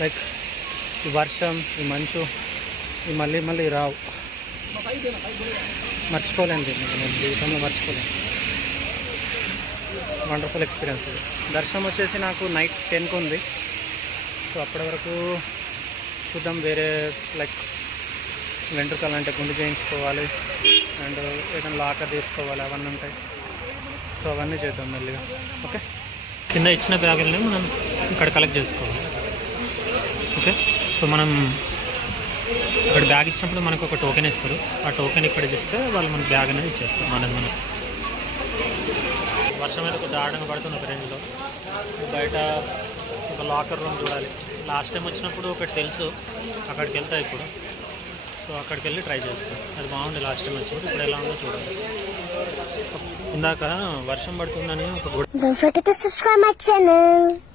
Like ఈ వర్షం, ఈ మంచు, ఈ మళ్ళీ మళ్ళీ రావు. మర్చిపోలేను దీన్ని, నేను జీవితంలో మర్చిపోలేను. వండర్ఫుల్ ఎక్స్పీరియన్స్ ఇది. దర్శనం వచ్చేసి నాకు నైట్ 10కి ఉంది. సో అప్పటి వరకు చూద్దాం. వేరే లైక్ వెంట్రుకలు అంటే గుండు చేయించుకోవాలి అండ్ ఏదైనా లాకర్ తీసుకోవాలి, అవన్నీ ఉంటాయి. సో అవన్నీ చేద్దాం మెల్లిగా. ఓకే, కింద ఇచ్చిన బ్యాగుల్ని మనం ఇక్కడ కలెక్ట్ చేసుకోవాలి. ఓకే, సో మనం ఇక్కడ బ్యాగ్ ఇచ్చినప్పుడు మనకు ఒక టోకెన్ ఇస్తారు. ఆ టోకెన్ ఇక్కడ ఇస్తే వాళ్ళు మనకు బ్యాగ్ అనేది ఇచ్చేస్తారు. మనకు వర్షం మీద కొంచెం ఆడంగా పడుతుంది ఒక రేంజ్లో. బయట ఒక లాకర్ రూమ్ చూడాలి. లాస్ట్ టైం వచ్చినప్పుడు ఒకటి తెలుసు, అక్కడికి వెళ్తా ఇప్పుడు. సో అక్కడికి వెళ్ళి ట్రై చేస్తాం. అది బాగుంది లాస్ట్ టైం వచ్చినప్పుడు. ఇప్పుడు ఎలా ఉందో చూడాలి. ఇందాక వర్షం పడుతుందని ఒక